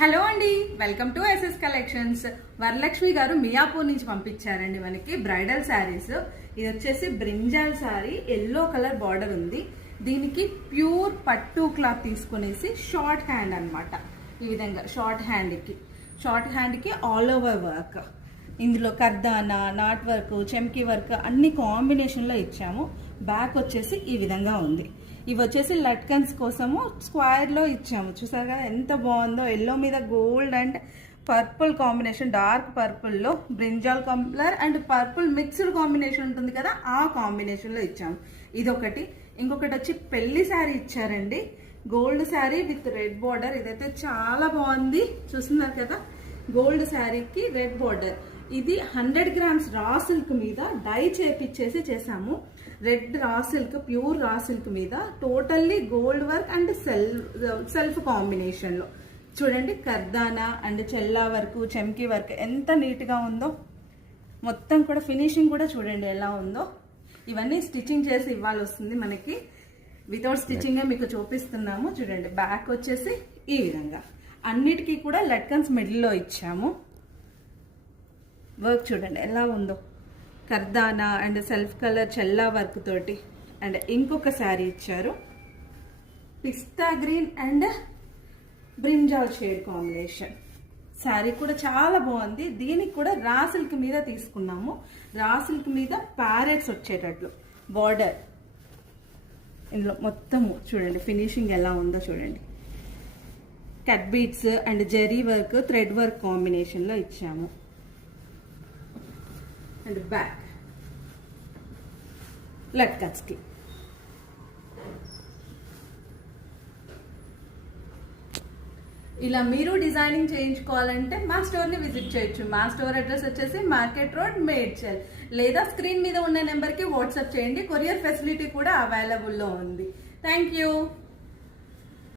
Hello అండి, welcome to SS collections. Varalakshmi garu Miyapur నుంచి పంపించారండి మనకి బ్రైడల్ శారీస్. ఇది వచ్చేసి brinjal sari, yellow colour border ఉంది. దీనికి ప్యూర్ పట్టు క్లాత్ తీసుకునేసి షార్ట్ హ్యాండ్ అన్నమాట. ఈ విధంగా షార్ట్ హ్యాండ్కి ఆల్ ఓవర్ వర్క్. ఇందులో కర్దానా, నాట్ వర్క్, చెమ్కీ వర్క్ అన్ని కాంబినేషన్లో ఇచ్చాము. బ్యాక్ వచ్చేసి ఈ విధంగా ఉంది. ఇవి వచ్చేసి లట్కన్స్ కోసము స్క్వేర్లో ఇచ్చాము. చూసారు కదా ఎంత బాగుందో. ఎల్లో మీద gold and purple combination, dark పర్పుల్లో brinjal colour and purple mixed combination ఉంటుంది కదా, ఆ కాంబినేషన్లో ఇచ్చాము. ఇదొకటి. ఇంకొకటి వచ్చి పెళ్లి శారీ ఇచ్చారండి, gold sari with red border. ఇదైతే చాలా బాగుంది, చూస్తున్నారు కదా. గోల్డ్ శారీకి రెడ్ బార్డర్. ఇది 100 గ్రామ్స్ రా సిల్క్ మీద డై చేపించేసి చేసాము. Red raw silk, pure raw silk మీద totally gold work and self కాంబినేషన్లో చూడండి. కర్దానా అండ్ చెల్లా వర్క్, చెమ్కీ వర్క్ ఎంత నీట్గా ఉందో. మొత్తం కూడా ఫినిషింగ్ కూడా చూడండి ఎలా ఉందో. ఇవన్నీ స్టిచ్చింగ్ చేసి ఇవ్వాలి వస్తుంది మనకి. వితౌట్ స్టిచ్చింగే మీకు చూపిస్తున్నాము. చూడండి, బ్యాక్ వచ్చేసి ఈ విధంగా. అన్నిటికీ కూడా లట్కన్స్ మిడిల్లో ఇచ్చాము. వర్క్ చూడండి ఎలా ఉందో. కర్దానా అండ్ సెల్ఫ్ కలర్ చెల్లా వర్క్ తోటి. అండ్ ఇంకొక శారీ ఇచ్చారు, pista green and brinjal shade combination. Sari కూడా చాలా బాగుంది. దీనికి కూడా రా సిల్క్ మీద తీసుకున్నాము. రా సిల్క్ మీద ప్యారెట్స్ వచ్చేటట్లు బార్డర్. ఇందులో మొత్తము చూడండి ఫినిషింగ్ ఎలా ఉందో చూడండి. Cut beads and zari work, thread work కాంబినేషన్లో ఇచ్చాము. అండ్ బ్యాక్ లట్కన్స్కి. ఇలా మీరు డిజైనింగ్ చేయించుకోవాలంటే మా స్టోర్ని విజిట్ చేయొచ్చు. మా స్టోర్ అడ్రస్ వచ్చేసి మార్కెట్ రోడ్, మేడ్చల్. లేదా స్క్రీన్ మీద ఉన్న నెంబర్కి వాట్సాప్ చేయండి. కొరియర్ ఫెసిలిటీ కూడా అవైలబుల్లో ఉంది. Thank you.